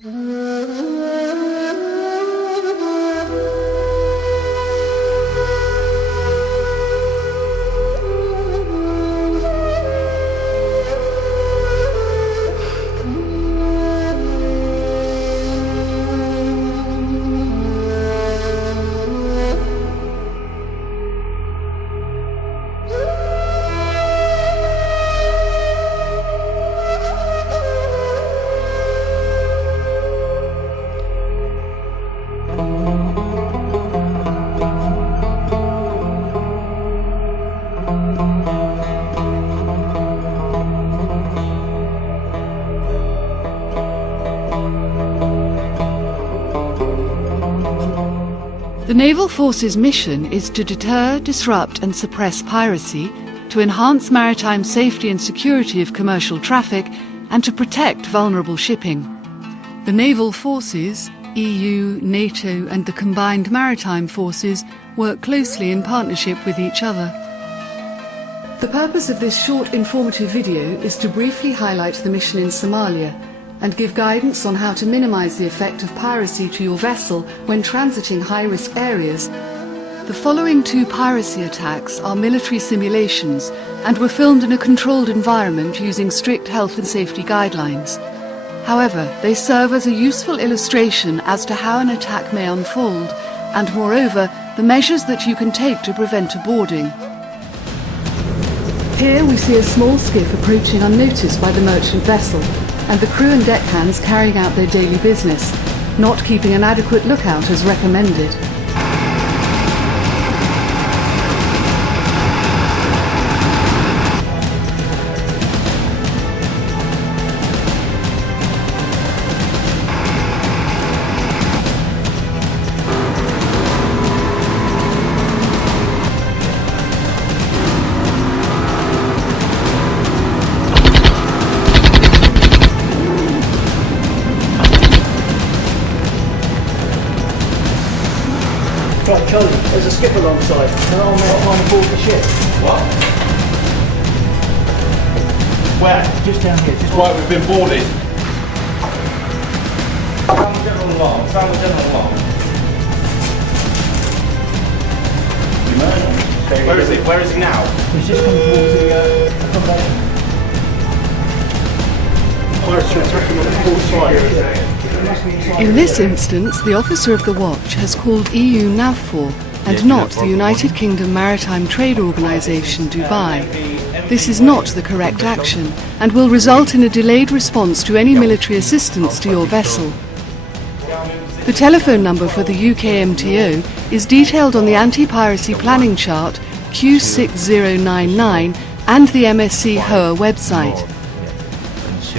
The Naval Force's mission is to deter, disrupt and suppress piracy, to enhance maritime safety and security of commercial traffic, and to protect vulnerable shipping. The Naval Forces, EU, NATO and the combined maritime forces work closely in partnership with each other. The purpose of this short informative video is to briefly highlight the mission in Somalia and give guidance on how to minimize the effect of piracy to your vessel when transiting high-risk areas. The following two piracy attacks are military simulations and were filmed in a controlled environment using strict health and safety guidelines. However, they serve as a useful illustration as to how an attack may unfold and, moreover, the measures that you can take to prevent a boarding. Here we see a small skiff approaching unnoticed by the merchant vessel, and the crew and deckhands carrying out their daily business, not keeping an adequate lookout as recommended. Right, Charlie, there's a skip alongside, and I'll now on board the ship. What? Where? Just down here. Just Right, we've been boarded. Sound the general alarm. Sound the general alarm. Where is he? Where is he now? He's just come towards the accommodation. Pirates are attacking on the port side. In this instance, the officer of the watch has called EU NAVFOR and not the United Kingdom Maritime Trade Organisation, Dubai. This is not the correct action and will result in a delayed response to any military assistance to your vessel. The telephone number for the UK MTO is detailed on the anti-piracy planning chart Q6099 and the MSC HOA website.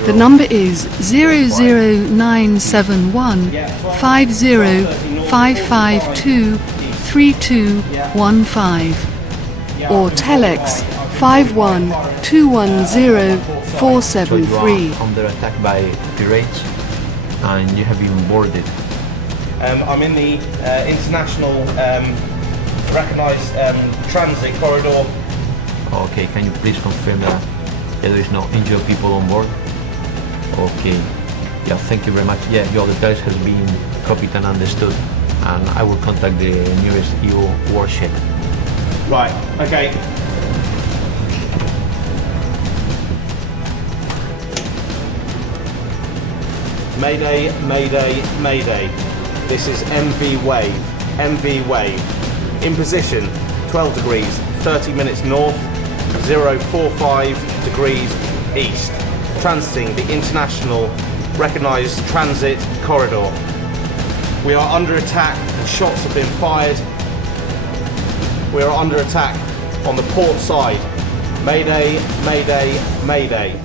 The number is 00971 50552 3215 or telex 51210 473. So you are under attack by pirates and you have been boarded. I'm in the international recognised transit corridor. Okay, can you please confirm that there is no injured people on board? Okay, yeah, thank you very much. Yeah, your details has been copied and understood, and I will contact the nearest EU warship. Right, okay. Mayday, mayday, mayday. This is MV Wave. MV Wave. In position, 12 degrees, 30 minutes north, 045 degrees east. Transiting the international recognised transit corridor. We are under attack and shots have been fired. We are under attack on the port side. Mayday, mayday, mayday.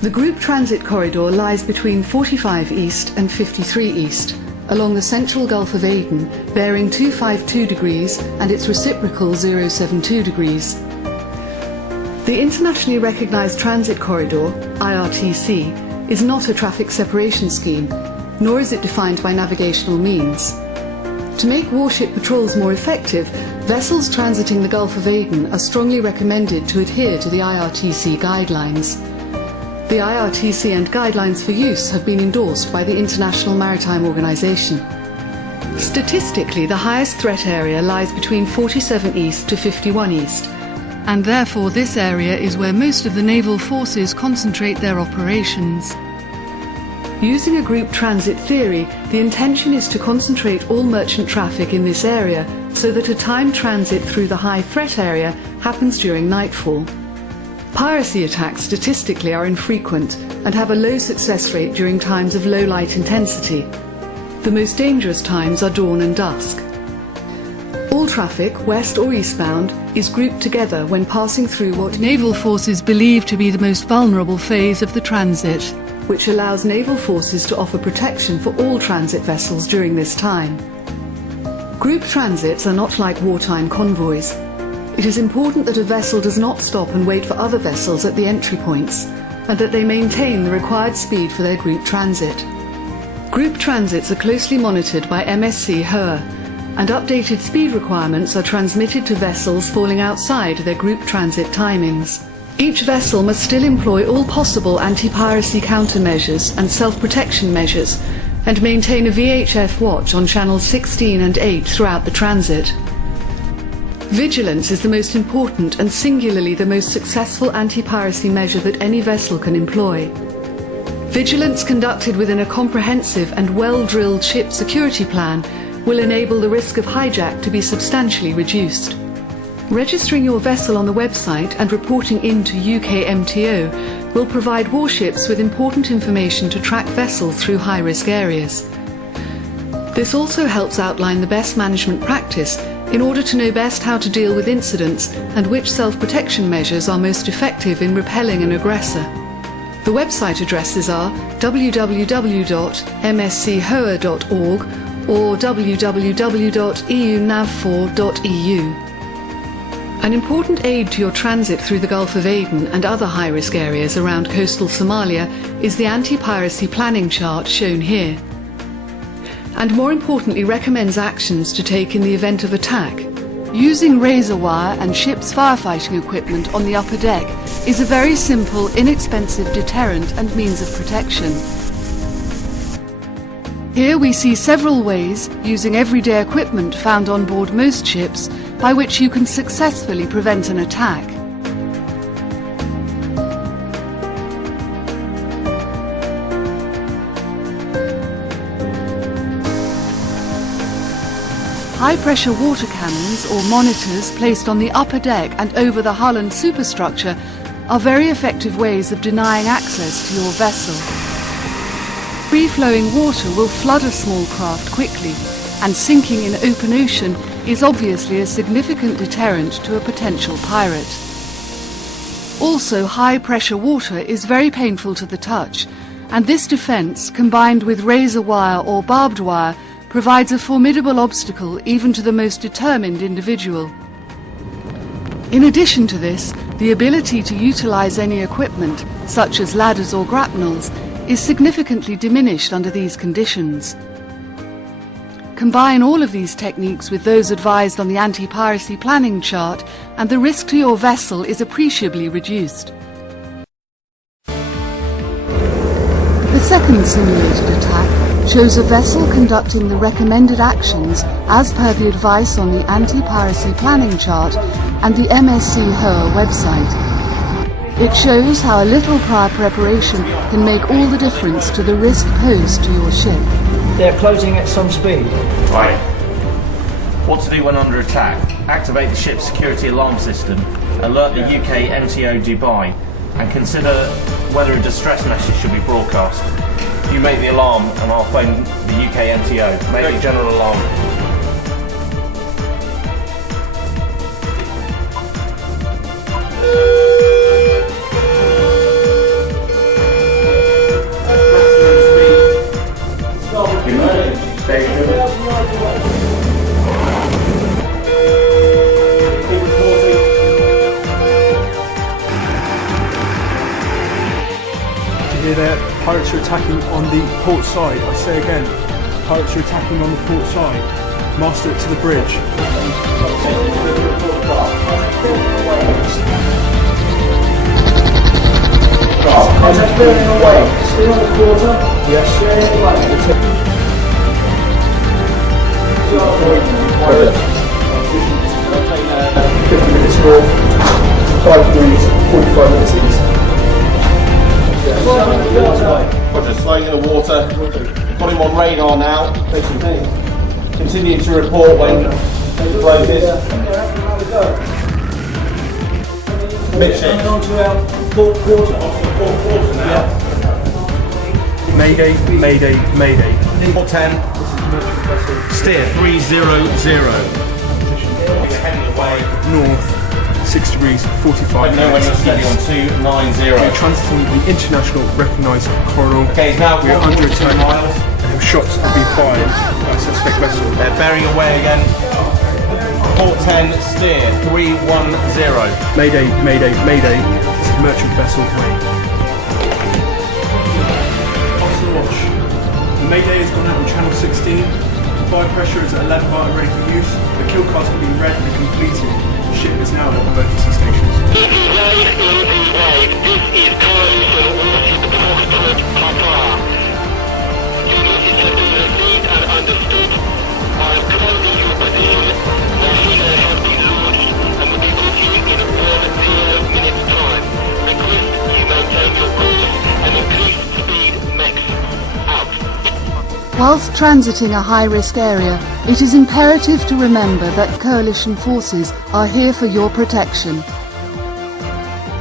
The group transit corridor lies between 45 East and 53 East, along the central Gulf of Aden, bearing 252 degrees and its reciprocal 072 degrees. The internationally recognised transit corridor, IRTC, is not a traffic separation scheme, nor is it defined by navigational means. To make warship patrols more effective, vessels transiting the Gulf of Aden are strongly recommended to adhere to the IRTC guidelines. The IRTC and guidelines for use have been endorsed by the International Maritime Organization. Statistically, the highest threat area lies between 47 east to 51 east, and therefore this area is where most of the naval forces concentrate their operations. Using a group transit theory, the intention is to concentrate all merchant traffic in this area so that a timed transit through the high threat area happens during nightfall. Piracy attacks statistically are infrequent and have a low success rate during times of low light intensity. The most dangerous times are dawn and dusk. All traffic, west or eastbound, is grouped together when passing through what naval forces believe to be the most vulnerable phase of the transit, which allows naval forces to offer protection for all transit vessels during this time. Group transits are not like wartime convoys. It is important that a vessel does not stop and wait for other vessels at the entry points, and that they maintain the required speed for their group transit. Group transits are closely monitored by MSC HOA, and updated speed requirements are transmitted to vessels falling outside their group transit timings. Each vessel must still employ all possible anti-piracy countermeasures and self-protection measures, and maintain a VHF watch on channels 16 and 8 throughout the transit. Vigilance is the most important and singularly the most successful anti-piracy measure that any vessel can employ. Vigilance conducted within a comprehensive and well-drilled ship security plan will enable the risk of hijack to be substantially reduced. Registering your vessel on the website and reporting in to UK MTO will provide warships with important information to track vessels through high-risk areas. This also helps outline the best management practice in order to know best how to deal with incidents and which self-protection measures are most effective in repelling an aggressor. The website addresses are www.mschoa.org or www.eunavfor.eu. An important aid to your transit through the Gulf of Aden and other high-risk areas around coastal Somalia is the anti-piracy planning chart shown here, and more importantly recommends actions to take in the event of attack. Using razor wire and ship's firefighting equipment on the upper deck is a very simple, inexpensive deterrent and means of protection. Here we see several ways, using everyday equipment found on board most ships, by which you can successfully prevent an attack. High-pressure water cannons or monitors placed on the upper deck and over the hull and superstructure are very effective ways of denying access to your vessel. Free-flowing water will flood a small craft quickly, and sinking in open ocean is obviously a significant deterrent to a potential pirate. Also, high-pressure water is very painful to the touch, and this defense, combined with razor wire or barbed wire, provides a formidable obstacle even to the most determined individual. In addition to this, the ability to utilize any equipment, such as ladders or grapnels, is significantly diminished under these conditions. Combine all of these techniques with those advised on the anti-piracy planning chart, and the risk to your vessel is appreciably reduced. The second simulated attack shows a vessel conducting the recommended actions as per the advice on the anti-piracy planning chart and the MSC HOA website. It shows how a little prior preparation can make all the difference to the risk posed to your ship. They're closing at some speed. Right. What to do when under attack? Activate the ship's security alarm system, alert the UK MTO Dubai, and consider whether a distress message should be broadcast. You make the alarm and I'll phone the UK MTO. Make the general alarm. There, pirates are attacking on the port side. I say again, pirates are attacking on the port side. Master it to the bridge. Contact bearing away. Steer on the quarter. Yes. Steering away. Perfect. 50 minutes north, 5 degrees, 45 minutes east. Roger, slowing in the water. Got him on radar now. Continue to report when the boat is. Midship. Coming on to our port quarter. Port quarter now. Mayday, mayday, mayday. Port 10. Steer 300. Heading away. North, 6 degrees, 45 I know when you're minutes steady on east. 290. We're transiting the international recognised corridor. Okay, he's now We are under 1.2 attack. miles. And shots have been fired by a suspect vessel. They're bearing away again. Port 10, steer 310. Mayday, mayday, mayday. This is merchant vessel Wave. Constant watch. The mayday has gone out on channel 16. Fire pressure is at 11 bar and ready for use. The kill cards have been read and completed. The ship is now at emergency stations. This is coalition wanted Prodotto preparare. Your message has been received and understood. I am closing your position. Marina has been launched and will be with you in 10 minutes time. Request you maintain your course and increase speed max. Out. Whilst transiting a high-risk area, it is imperative to remember that coalition forces are here for your protection.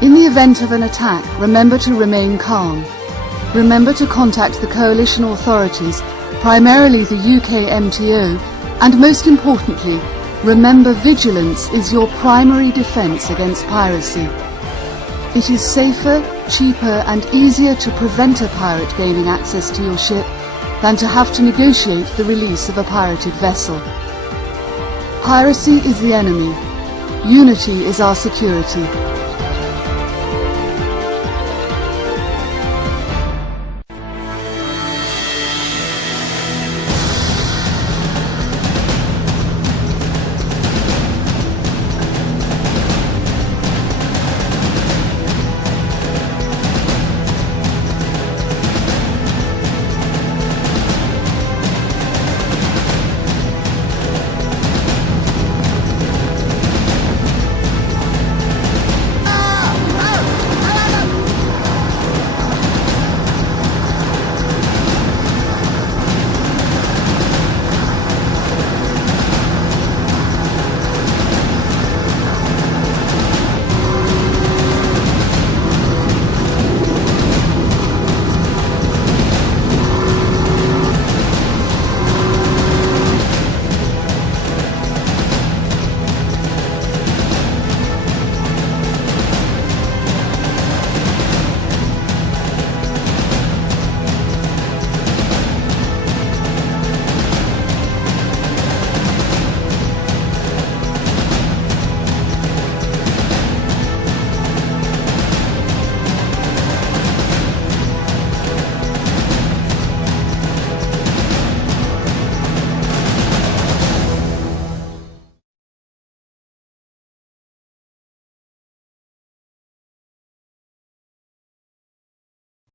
In the event of an attack, remember to remain calm. Remember to contact the coalition authorities, primarily the UK MTO, and most importantly, remember vigilance is your primary defence against piracy. It is safer, cheaper and easier to prevent a pirate gaining access to your ship than to have to negotiate the release of a pirated vessel. Piracy is the enemy. Unity is our security.